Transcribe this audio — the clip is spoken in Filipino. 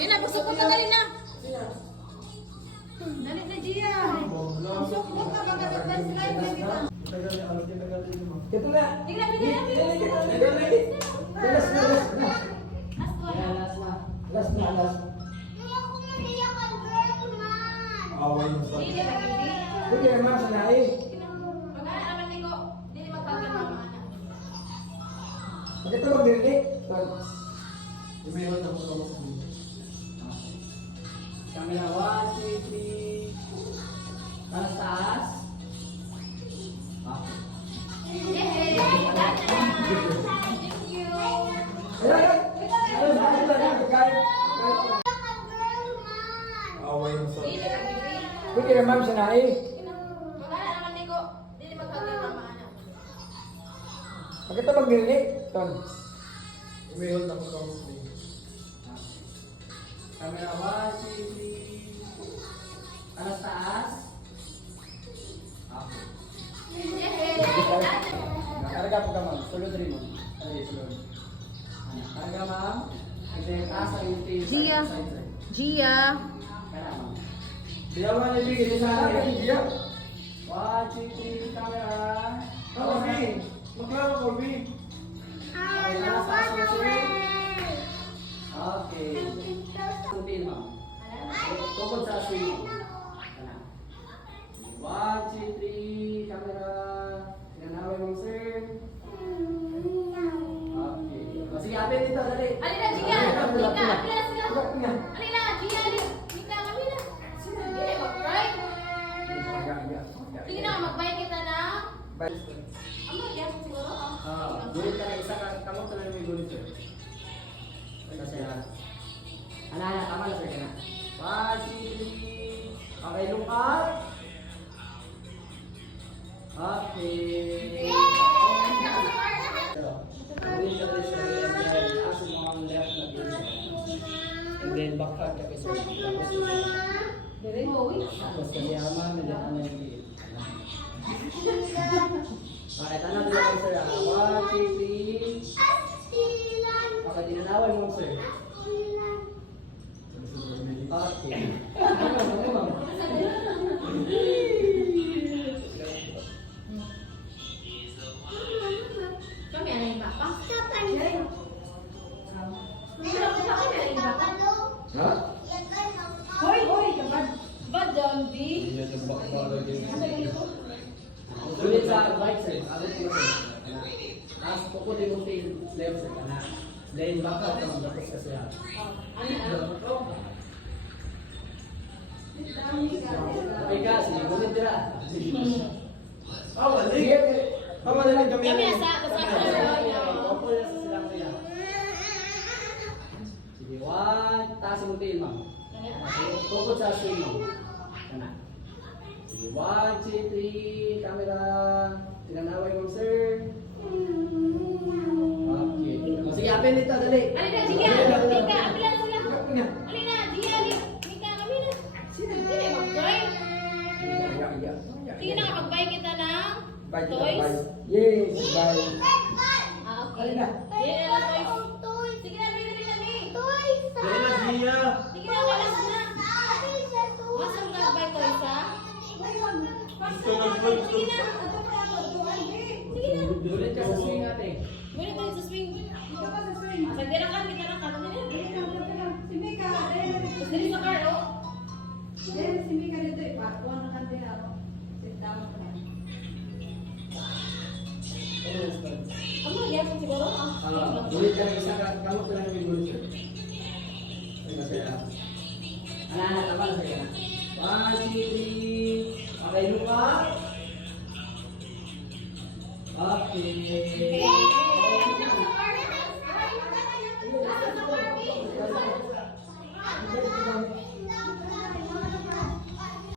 Nina, busok ko dali na. Dali na, Gia. Busok mo ka, magkagandang slide na kita. Ito na. Tingnan, tingnan. Last na. Away mo sa... Dili ka, dili. Pwede naman sa nai. Pag-aaman ni ko, dili magkagandang mama. Bakit ito magdiri? Mayroon ako sa mga Camera 1, 2, 3. Taas, taas. Yay! Thank you. away mo sa... Dili ka, dili. Pwede naman sa nai. Pag-aaman ni ko, dili magkagandang mama. Bakit ito magdiri? Mayroon ako sa mga... Camera 1, 2, 3. Taas, taas. Yay! Karga po ka, ma'am. Sulod rin, ma'am. Sulod. Karga, ma'am. Kasi taas ang yung tail. Gia. Gia. Kaya, ma'am. Diya man ibigay sa akin, Diya. 1, 2, 3, camera. Corby! Maklaro, Corby! Okay, taas, taas, taas. Okay. Suntin, ma'am. Tukod sa swing. 1, 2, 3, camera. Tinanawin mong sir. Okay. O, sige, apin dito, dali. Alina, Gia. Mika, alina sila. Alina, Gia, alina. Mika, alina. Dili mag-cry. Sige na, magbayad kita na. Ano, yes, siguro? Gulit ka na isa ka. Kamot ka na may gulit, sir. Kasi, ana, tama na, sir. 1, 2, 3. Okay, look up. Okay. And then backhand ka sir. Dili mo, uy. Tapos kasi ama na din ano yung okay, tanong nila kayo sir. 1, 2, 3. Okay, dinanawan mo sir. Okay. Ano ma'am? Kami ano yung baka? Dito ko sa kami ano yung baka? Ha? Hoy, hoy, kabad. Bad, John B. Diya sa bakbaro din. Sulit sa right sir. Abot mo sir. Tapos pukutin mo tail left sir. Then backhand ka ma'am. Tapos kasi yan. Okay ka, sige. Gulit nila. Awali! Tama na lang kami. Kami asa, basta ako na. Opo na sa silang kuya. Sige, 1. Taas mo tail, ma'am. Tukod sa swing, ma'am. Kana. Sige, 1, 2, 3. Camera. Tinanaway mo, sir. Okay. O, sige, apin dito, dali. Alina, sige. Mika, apilan sila. Alina, Gia, Alina. Mika, kami na. Dili mag-cry. Sige na, kapag-buy kita ng toys. Yes, bye. Ah, okay. Alina. Dili na lang toys. Sige na, dili na ni. Diya na, Diya! Sige na, walas na. Masang nag-buy toys, ha? Gusto nag-buy Sige na. Sige na. Gulit ka sa swing, ate. Muna tayo sa swing. Sagdirakan, kita lang kato nila. Tapos dili sa car, oh. Ano, yes, siguro? Gulit ka na isa ka. Kamot ka na may gulit, sir. Kasi, tama na sa'yo. 1, 2, 3. Okay, look up. Okay.